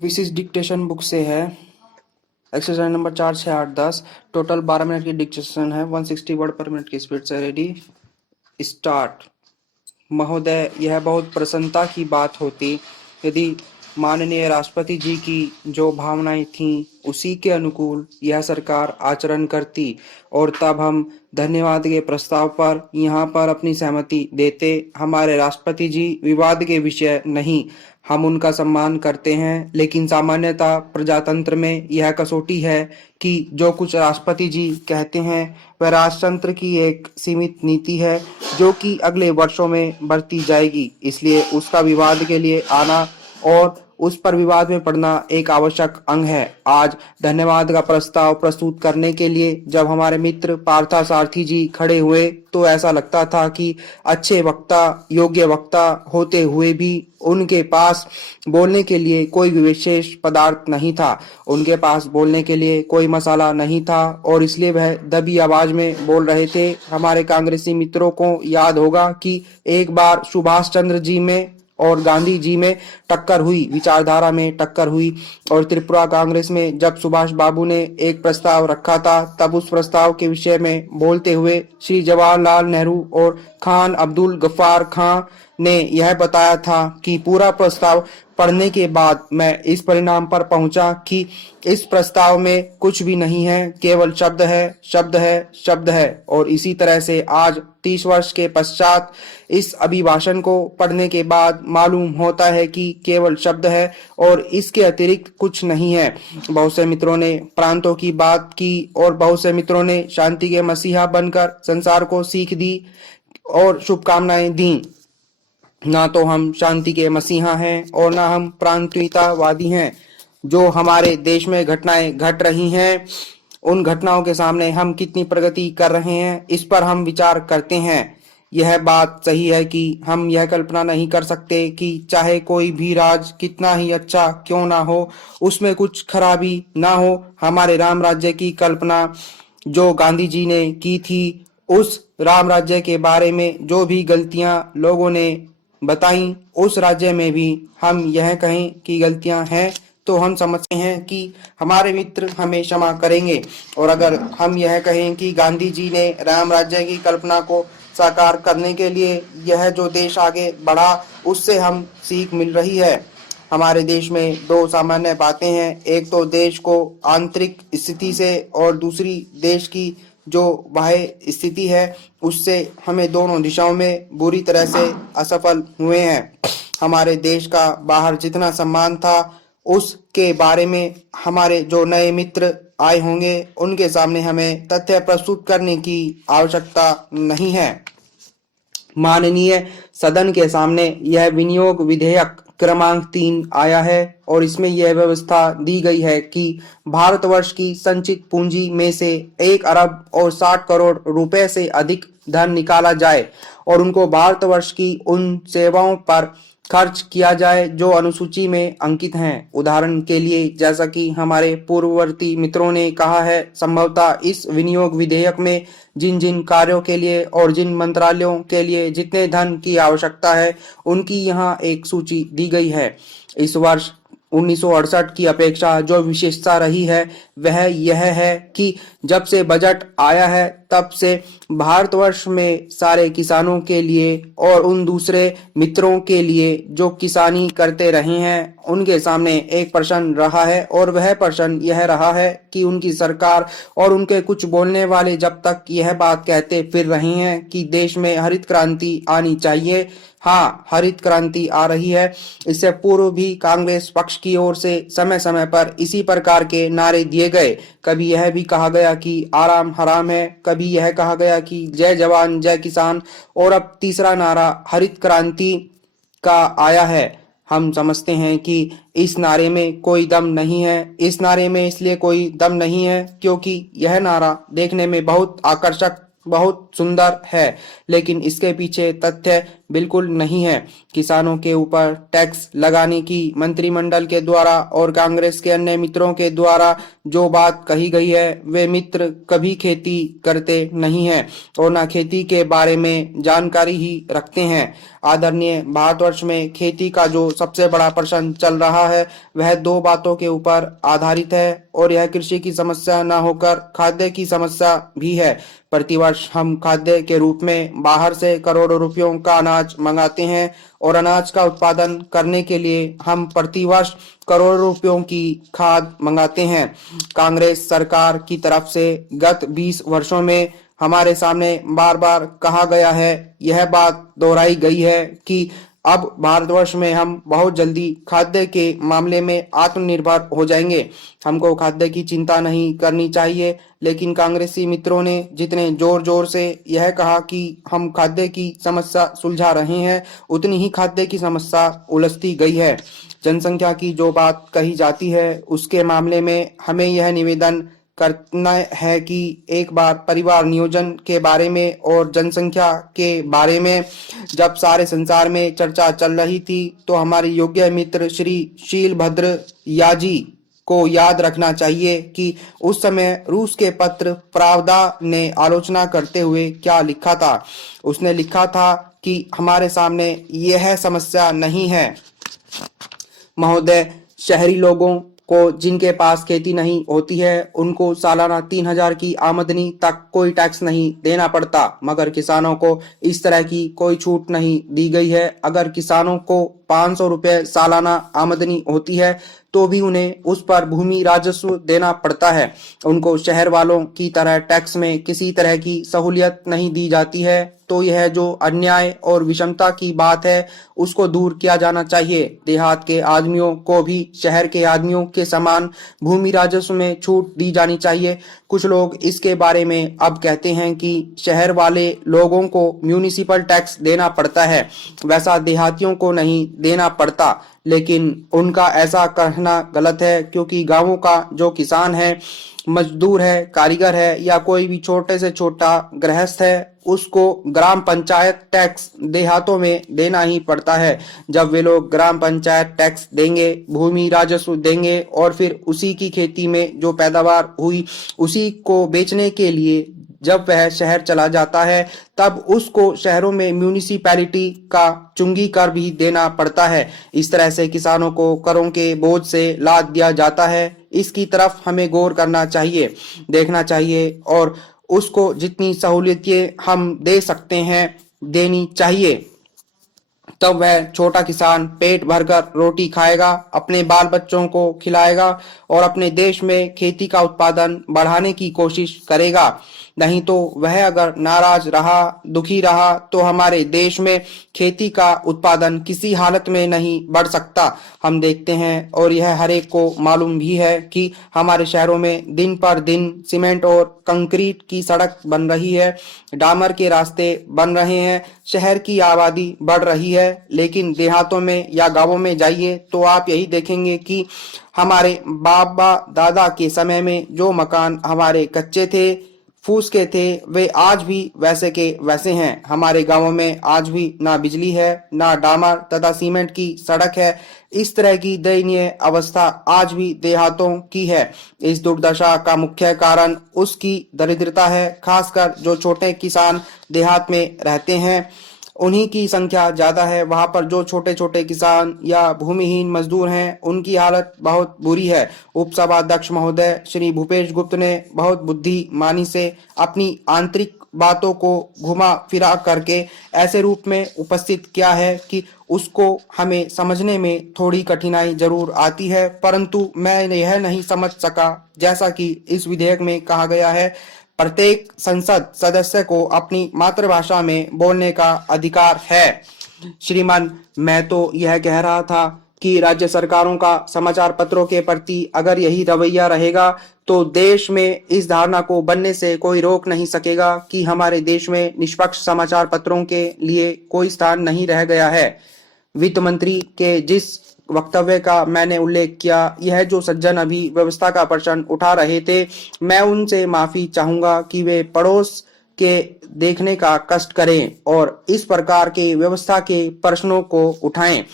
विशिष्ट dictation book से है। Exercise number 4, 6, 8, 10। टोटल 12 मिनट की डिक्टेशन है। 160 वर्ड पर मिनट की स्पीड से। Ready, start. महोदय, यह बहुत प्रसन्नता की बात होती यदि माननीय राष्ट्रपति जी की जो भावनाएं थीं उसी के अनुकूल यह सरकार आचरण करती, और तब हम धन्यवाद के प्रस्ताव पर यहाँ पर अपनी सहमति देते। हमारे राष्ट्रपति जी विवाद के विषय नहीं, हम उनका सम्मान करते हैं, लेकिन सामान्यतः प्रजातंत्र में यह कसौटी है कि जो कुछ राष्ट्रपति जी कहते हैं वह राजतंत्र की एक सीमित नीति है जो कि अगले वर्षों में बढ़ती जाएगी। इसलिए उसका विवाद के लिए आना और उस पर विवाद में पड़ना एक आवश्यक अंग है। आज धन्यवाद का प्रस्ताव प्रस्तुत करने के लिए जब हमारे मित्र पार्थसारथी जी खड़े हुए तो ऐसा लगता था कि अच्छे वक्ता, योग्य वक्ता होते हुए भी उनके पास बोलने के लिए कोई विशेष पदार्थ नहीं था, उनके पास बोलने के लिए कोई मसाला नहीं था, और इसलिए वह दबी आवाज में बोल रहे थे। हमारे कांग्रेसी मित्रों को याद होगा कि एक बार सुभाष चंद्र जी में और गांधी जी में टक्कर हुई, विचारधारा में टक्कर हुई, और त्रिपुरा कांग्रेस में जब सुभाष बाबू ने एक प्रस्ताव रखा था तब उस प्रस्ताव के विषय में बोलते हुए श्री जवाहरलाल नेहरू और खान अब्दुल गफ्फार खां ने यह बताया था कि पूरा प्रस्ताव पढ़ने के बाद मैं इस परिणाम पर पहुंचा कि इस प्रस्ताव में कुछ भी नहीं है, केवल शब्द है, शब्द है, शब्द है। और इसी तरह से आज 30 वर्ष के पश्चात इस अभिभाषण को पढ़ने के बाद मालूम होता है कि केवल शब्द है और इसके अतिरिक्त कुछ नहीं है। बहुत से मित्रों ने प्रांतों की बात की और बहुत से मित्रों ने शांति के मसीहा बनकर संसार को सीख दी और शुभकामनाएं दी। ना तो हम शांति के मसीहा हैं और ना हम प्रांतीयतावादी हैं। जो हमारे देश में घटनाएं घट रही हैं उन घटनाओं के सामने हम कितनी प्रगति कर रहे हैं इस पर हम विचार करते हैं। यह बात सही है कि हम यह कल्पना नहीं कर सकते कि चाहे कोई भी राज कितना ही अच्छा क्यों ना हो उसमें कुछ खराबी ना हो। हमारे राम राज्य की कल्पना जो गांधी जी ने की थी, उस राम राज्य के बारे में जो भी गलतियां लोगों ने बताई, उस राज्य में भी हम यह कहें कि गलतियां हैं तो हम समझते हैं कि हमारे मित्र हमें क्षमा करेंगे। और अगर हम यह कहें कि गांधी जी ने राम राज्य की कल्पना को साकार करने के लिए यह जो देश आगे बढ़ा उससे हम सीख मिल रही है। हमारे देश में दो सामान्य बातें हैं, एक तो देश को आंतरिक स्थिति से और दूसरी देश की जो बाह्य स्थिति है उससे हमें दोनों दिशाओं में बुरी तरह से असफल हुए हैं। हमारे देश का बाहर जितना सम्मान था उसके बारे में हमारे जो नए मित्र आए होंगे उनके सामने हमें तथ्य प्रस्तुत करने की आवश्यकता नहीं है। माननीय सदन के सामने यह विनियोग विधेयक क्रमांक 3 आया है और इसमें यह व्यवस्था दी गई है कि भारतवर्ष की संचित पूंजी में से 1 अरब और 60 करोड़ रुपए से अधिक धन निकाला जाए और उनको भारतवर्ष की उन सेवाओं पर खर्च किया जाए जो अनुसूची में अंकित हैं। उदाहरण के लिए, जैसा कि हमारे पूर्ववर्ती मित्रों ने कहा है, संभवतः इस विनियोग विधेयक में जिन जिन कार्यों के लिए और जिन मंत्रालयों के लिए जितने धन की आवश्यकता है उनकी यहाँ एक सूची दी गई है। इस वर्ष 1968 की अपेक्षा जो विशेषता रही है वह यह है कि जब से बजट आया है तब से भारतवर्ष में सारे किसानों के लिए और उन दूसरे मित्रों के लिए जो किसानी करते रहे हैं उनके सामने एक प्रश्न रहा है, और वह प्रश्न यह रहा है कि उनकी सरकार और उनके कुछ बोलने वाले जब तक यह बात कहते फिर रहे हैं कि देश में हरित क्रांति आनी चाहिए। हाँ, हरित क्रांति आ रही है। इससे पूर्व भी कांग्रेस पक्ष की ओर से समय समय पर इसी प्रकार के नारे दिए गए। कभी यह भी कहा गया कि आराम हराम है, कभी यह कहा गया कि जय जवान जय किसान, और अब तीसरा नारा हरित क्रांति का आया है। हम समझते हैं कि इस नारे में कोई दम नहीं है। इस नारे में इसलिए कोई दम नहीं है क्योंकि यह नारा देखने में बहुत आकर्षक, बहुत सुंदर है, लेकिन इसके पीछे तथ्य बिल्कुल नहीं है। किसानों के ऊपर टैक्स लगाने की मंत्रिमंडल के द्वारा और कांग्रेस के अन्य मित्रों के द्वारा जो बात कही गई है, वे मित्र कभी खेती करते नहीं हैं और ना खेती के बारे में जानकारी ही रखते हैं। आदरणीय, भारतवर्ष में खेती का जो सबसे बड़ा प्रश्न चल रहा है वह दो बातों के ऊपर आधारित है और यह कृषि की समस्या न होकर खाद्य की समस्या भी है। प्रतिवर्ष हम खाद्य के रूप में बाहर से करोड़ों रुपयों का अनाज मंगाते हैं और अनाज का उत्पादन करने के लिए हम प्रतिवर्ष करोड़ों रुपयों की खाद मंगाते हैं। कांग्रेस सरकार की तरफ से गत 20 वर्षों में हमारे सामने बार बार कहा गया है, यह बात दोहराई गई है कि अब भारतवर्ष में हम बहुत जल्दी खाद्य के मामले में आत्मनिर्भर हो जाएंगे। हमको खाद्य की चिंता नहीं करनी चाहिए, लेकिन कांग्रेसी मित्रों ने जितने जोर जोर से यह कहा कि हम खाद्य की समस्या सुलझा रहे हैं, उतनी ही खाद्य की समस्या उलझती गई है। जनसंख्या की जो बात कही जाती है उसके मामले में हमें यह निवेदन करना है कि एक बार परिवार नियोजन के बारे में और जनसंख्या के बारे में जब सारे संसार में चर्चा चल रही थी तो हमारे योग्य मित्र श्री शीलभद्र याजी को याद रखना चाहिए कि उस समय रूस के पत्र प्रावदा ने आलोचना करते हुए क्या लिखा था। उसने लिखा था कि हमारे सामने यह समस्या नहीं है महोदय, शहरी लोगों को जिनके पास खेती नहीं होती है उनको सालाना 3,000 की आमदनी तक कोई टैक्स नहीं देना पड़ता, मगर किसानों को इस तरह की कोई छूट नहीं दी गई है। अगर किसानों को 500 रुपये सालाना आमदनी होती है तो भी उन्हें उस पर भूमि राजस्व देना पड़ता है। उनको शहर वालों की तरह टैक्स में किसी तरह की सहूलियत नहीं दी जाती है। तो यह जो अन्याय और विषमता की बात है उसको दूर किया जाना चाहिए। देहात के आदमियों को भी शहर के आदमियों के समान भूमि राजस्व में छूट दी जानी चाहिए। कुछ लोग इसके बारे में अब कहते हैं कि शहर वाले लोगों को म्यूनिसिपल टैक्स देना पड़ता है, वैसा देहातियों को नहीं देना पड़ता। लेकिन उनका ऐसा कहना गलत है, क्योंकि गांवों का जो किसान है, मजदूर है, कारीगर है या कोई भी छोटे से छोटा गृहस्थ है, उसको ग्राम पंचायत टैक्स देहातों में देना ही पड़ता है। जब वे लोग ग्राम पंचायत टैक्स देंगे, भूमि राजस्व देंगे और फिर उसी की खेती में जो पैदावार हुई उसी को बेचने के लिए जब वह शहर चला जाता है तब उसको शहरों में म्यूनिसिपैलिटी का चुंगी कर भी देना पड़ता है। इस तरह से किसानों को करों के बोझ से लाद दिया जाता है। इसकी तरफ हमें गौर करना चाहिए, देखना चाहिए और उसको जितनी सहूलियतें हम दे सकते हैं देनी चाहिए। तब वह छोटा किसान पेट भरकर रोटी खाएगा, अपने बाल बच्चों को खिलाएगा और अपने देश में खेती का उत्पादन बढ़ाने की कोशिश करेगा। नहीं तो वह अगर नाराज रहा, दुखी रहा तो हमारे देश में खेती का उत्पादन किसी हालत में नहीं बढ़ सकता। हम देखते हैं और यह हर एक को मालूम भी है कि हमारे शहरों में दिन पर दिन सीमेंट और कंक्रीट की सड़क बन रही है, डामर के रास्ते बन रहे हैं, शहर की आबादी बढ़ रही है। लेकिन देहातों में या गांवों में जाइए तो आप यही देखेंगे कि हमारे बाबा दादा के समय में जो मकान हमारे कच्चे थे, फूस के थे, वे आज भी वैसे के वैसे हैं। हमारे गांवों में आज भी ना बिजली है, ना डामर तथा सीमेंट की सड़क है। इस तरह की दयनीय अवस्था आज भी देहातों की है। इस दुर्दशा का मुख्य कारण उसकी दरिद्रता है। खासकर जो छोटे किसान देहात में रहते हैं उन्हीं की संख्या ज्यादा है। वहां पर जो छोटे छोटे किसान या भूमिहीन मजदूर हैं उनकी हालत बहुत बुरी है। उपसभाध्यक्ष महोदय श्री भूपेश गुप्त ने बहुत बुद्धिमानी से अपनी आंतरिक बातों को घुमा फिरा करके ऐसे रूप में उपस्थित किया है कि उसको हमें समझने में थोड़ी कठिनाई जरूर आती है, परंतु मैं यह नहीं समझ सका जैसा कि इस विधेयक में कहा गया है प्रत्येक संसद सदस्य को अपनी मातृभाषा में बोलने का अधिकार है। श्रीमान, मैं तो यह कह रहा था कि राज्य सरकारों का समाचार पत्रों के प्रति अगर यही रवैया रहेगा तो देश में इस धारणा को बनने से कोई रोक नहीं सकेगा कि हमारे देश में निष्पक्ष समाचार पत्रों के लिए कोई स्थान नहीं रह गया है। वित्त मंत्री के जिस वक्तव्य का मैंने उल्लेख किया, यह जो सज्जन अभी व्यवस्था का प्रश्न उठा रहे थे, मैं उनसे माफी चाहूंगा कि वे पड़ोस के देखने का कष्ट करें और इस प्रकार के व्यवस्था के प्रश्नों को उठाएं।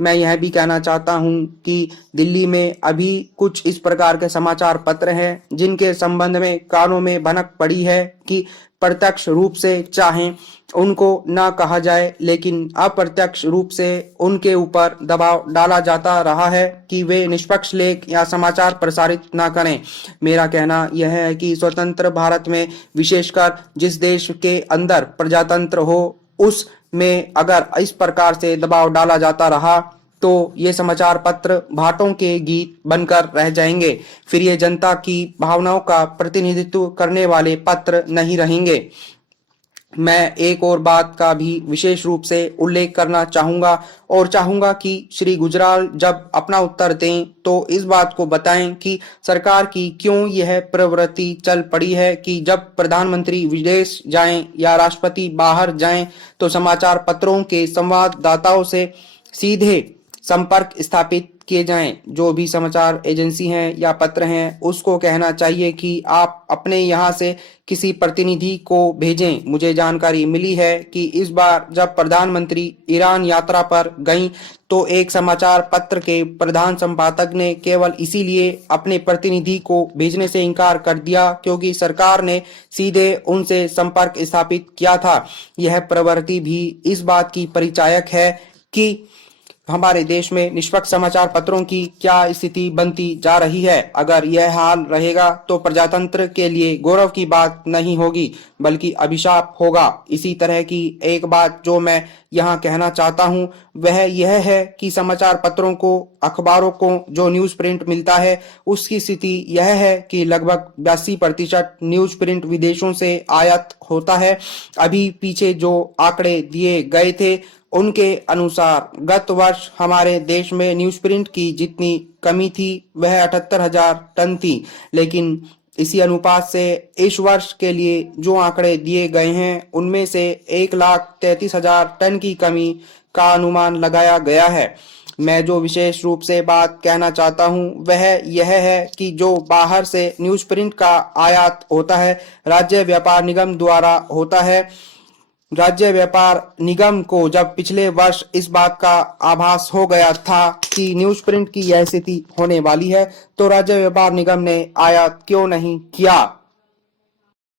मैं यह भी कहना चाहता हूं कि दिल्ली में अभी कुछ इस प्रकार के समाचार पत्र हैं जिनके संबंध में कानों में भनक पड़ी है कि प्रत्यक्ष रूप से चाहें उनको ना कहा जाए, लेकिन अप्रत्यक्ष रूप से उनके ऊपर दबाव डाला जाता रहा है कि वे निष्पक्ष लेख या समाचार प्रसारित ना करें। मेरा कहना यह है कि स्वतंत्र भारत में, विशेषकर जिस देश के अंदर प्रजातंत्र हो, उसमें अगर इस प्रकार से दबाव डाला जाता रहा तो ये समाचार पत्र भाटों के गीत बनकर रह जाएंगे। फिर ये जनता की भावनाओं का प्रतिनिधित्व करने वाले पत्र नहीं रहेंगे। मैं एक और बात का भी विशेष रूप से उल्लेख करना चाहूंगा और चाहूंगा कि श्री गुजराल जब अपना उत्तर दें तो इस बात को बताएं कि सरकार की क्यों यह प्रवृत्ति चल पड़ी है कि जब प्रधानमंत्री विदेश जाएं या राष्ट्रपति बाहर जाएं तो समाचार पत्रों के संवाददाताओं से सीधे संपर्क स्थापित किए जाएं। जो भी समाचार एजेंसी हैं या पत्र हैं उसको कहना चाहिए कि आप अपने यहाँ से किसी प्रतिनिधि को भेजें। मुझे जानकारी मिली है कि इस बार जब प्रधानमंत्री ईरान यात्रा पर गईं तो एक समाचार पत्र के प्रधान संपादक ने केवल इसीलिए अपने प्रतिनिधि को भेजने से इनकार कर दिया क्योंकि सरकार ने सीधे उनसे संपर्क स्थापित किया था। यह प्रवृत्ति भी इस बात की परिचायक है कि हमारे देश में निष्पक्ष समाचार पत्रों की क्या स्थिति बनती जा रही है। अगर यह हाल रहेगा तो प्रजातंत्र के लिए गौरव की बात नहीं होगी बल्कि अभिशाप होगा। इसी तरह की एक बात जो मैं यहाँ कहना चाहता हूँ वह यह है कि समाचार पत्रों को, अखबारों को जो न्यूज प्रिंट मिलता है उसकी स्थिति यह है कि लगभग 82% न्यूज प्रिंट विदेशों से आयात होता है। अभी पीछे जो आंकड़े दिए गए थे उनके अनुसार गत वर्ष हमारे देश में न्यूज प्रिंट की जितनी कमी थी वह 78,000 टन थी, लेकिन इसी अनुपात से इस वर्ष के लिए जो आंकड़े दिए गए हैं उनमें से 1,33,000 टन की कमी का अनुमान लगाया गया है। मैं जो विशेष रूप से बात कहना चाहता हूं वह यह है कि जो बाहर से न्यूज प्रिंट का आयात होता है राज्य व्यापार निगम द्वारा होता है। राज्य व्यापार निगम को जब पिछले वर्ष इस बात का आभास हो गया था कि न्यूज प्रिंट की यह स्थिति होने वाली है तो राज्य व्यापार निगम ने आयात क्यों नहीं किया।